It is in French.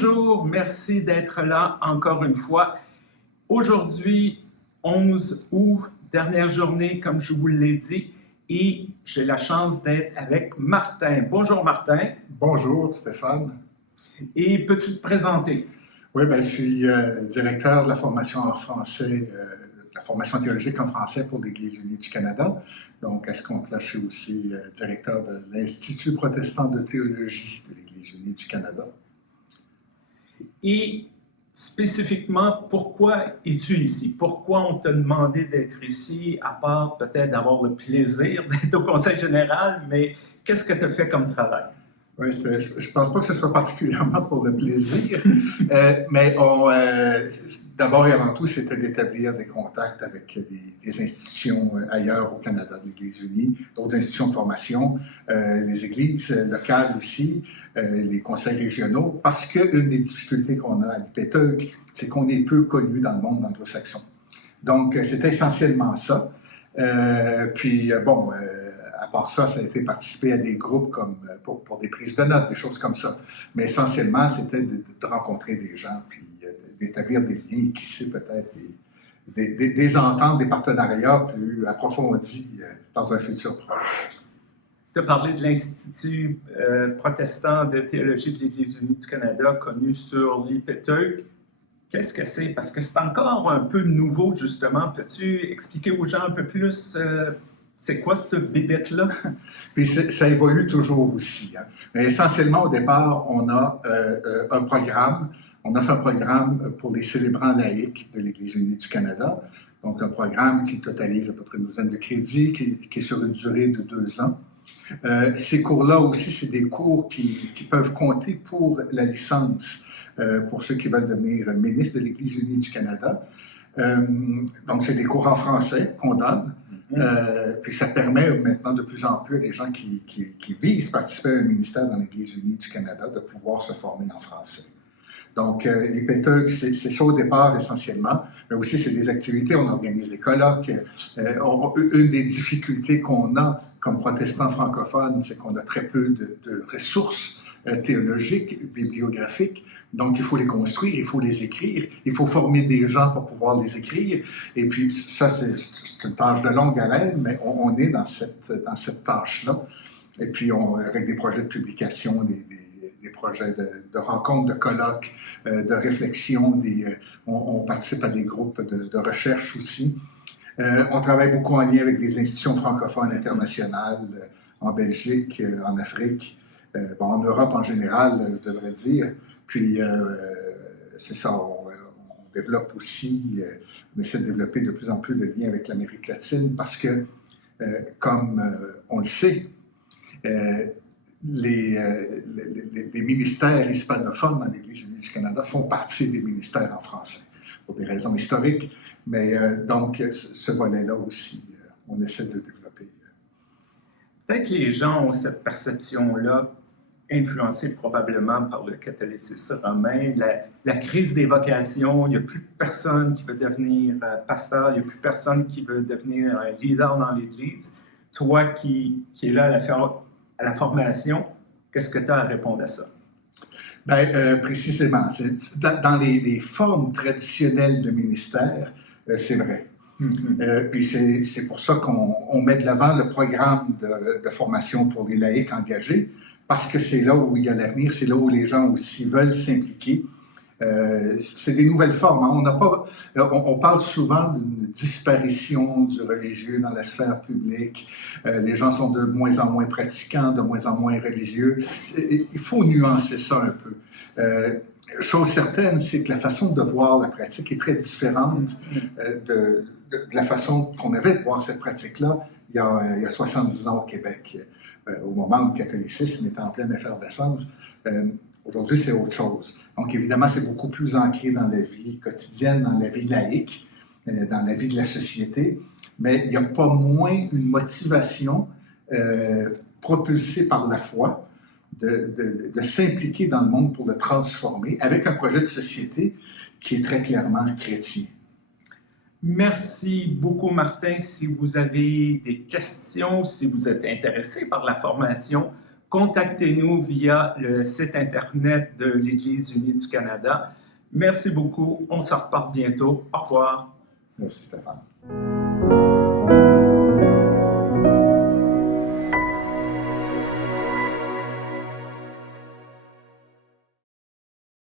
Bonjour, merci d'être là encore une fois. Aujourd'hui, 11 août, dernière journée, comme je vous l'ai dit, et j'ai la chance d'être avec Martin. Bonjour Martin. Bonjour Stéphane. Et peux-tu te présenter? Oui, je suis directeur de la formation en français, la formation théologique en français pour l'Église unie du Canada. Donc, à ce compte-là, je suis aussi directeur de l'Institut protestant de théologie de l'Église unie du Canada. Et spécifiquement, pourquoi es-tu ici? Pourquoi on t'a demandé d'être ici, à part peut-être d'avoir le plaisir d'être au Conseil général, mais qu'est-ce que tu as fait comme travail? Oui, je ne pense pas que ce soit particulièrement pour le plaisir, mais d'abord et avant tout, c'était d'établir des contacts avec des institutions ailleurs au Canada, de l'Église unie, d'autres institutions de formation, les églises locales aussi, les conseils régionaux, parce qu'une des difficultés qu'on a à l'IPETEUC, c'est qu'on est peu connu dans le monde anglo-saxon. Donc, c'était essentiellement ça. À part ça, ça a été participer à des groupes comme pour des prises de notes, des choses comme ça. Mais essentiellement, c'était de rencontrer des gens, puis d'établir des liens, qui sait peut-être des ententes, des partenariats plus approfondis dans un futur proche. Tu as parlé de l'Institut protestant de théologie de l'Église unie du Canada, connu sur l'IPETEUC. Qu'est-ce que c'est? Parce que c'est encore un peu nouveau, justement. Peux-tu expliquer aux gens un peu plus c'est quoi cette bébête-là? Puis ça évolue toujours aussi. Hein. Mais essentiellement, au départ, on a un programme. On a fait un programme pour les célébrants laïcs de l'Église unie du Canada. Donc, un programme qui totalise à peu près une douzaine de crédits, qui est sur une durée de 2 ans. Ces cours-là aussi, c'est des cours qui peuvent compter pour la licence, pour ceux qui veulent devenir ministres de l'Église unie du Canada. Donc, c'est des cours en français qu'on donne. Puis ça permet maintenant de plus en plus à des gens qui visent participer à un ministère dans l'Église unie du Canada de pouvoir se former en français. Donc, l'IPETEUC, c'est ça au départ essentiellement, mais aussi c'est des activités, on organise des colloques. Une des difficultés qu'on a comme protestants francophones, c'est qu'on a très peu de ressources théologiques, bibliographiques. Donc, il faut les construire, il faut les écrire, il faut former des gens pour pouvoir les écrire. Et puis, ça, c'est une tâche de longue haleine, mais on est dans cette tâche-là. Et puis, avec des projets de publication, des projets de rencontres, de colloques, de réflexion, on participe à des groupes de recherche aussi. On travaille beaucoup en lien avec des institutions francophones internationales, en Belgique, en Afrique, en Europe en général, je devrais dire. Puis, c'est ça, on développe aussi, on essaie de développer de plus en plus de liens avec l'Amérique latine parce que, comme on le sait, les ministères hispanophones dans l'Église unie du Canada font partie des ministères en français, pour des raisons historiques. Mais donc, ce volet-là aussi, on essaie de développer. Peut-être que les gens ont cette perception-là, influencé probablement par le catholicisme romain, la crise des vocations, il n'y a plus personne qui veut devenir pasteur, il n'y a plus personne qui veut devenir un leader dans l'Église. Toi qui es là à la formation, qu'est-ce que tu as à répondre à ça? Précisément, dans les formes traditionnelles de ministère, c'est vrai. Puis c'est pour ça qu'on met de l'avant le programme de formation pour les laïcs engagés, parce que c'est là où il y a l'avenir, c'est là où les gens aussi veulent s'impliquer. C'est des nouvelles formes. Hein. On parle souvent d'une disparition du religieux dans la sphère publique. Les gens sont de moins en moins pratiquants, de moins en moins religieux. Il faut nuancer ça un peu. Chose certaine, c'est que la façon de voir la pratique est très différente de la façon qu'on avait de voir cette pratique-là il y a 70 ans au Québec. Au moment où le catholicisme était en pleine effervescence. Aujourd'hui, c'est autre chose. Donc, évidemment, c'est beaucoup plus ancré dans la vie quotidienne, dans la vie laïque, dans la vie de la société, mais il n'y a pas moins une motivation propulsée par la foi de s'impliquer dans le monde pour le transformer avec un projet de société qui est très clairement chrétien. Merci beaucoup, Martin. Si vous avez des questions, si vous êtes intéressé par la formation, contactez-nous via le site Internet de l'Église unie du Canada. Merci beaucoup. On se reparle bientôt. Au revoir. Merci Stéphane.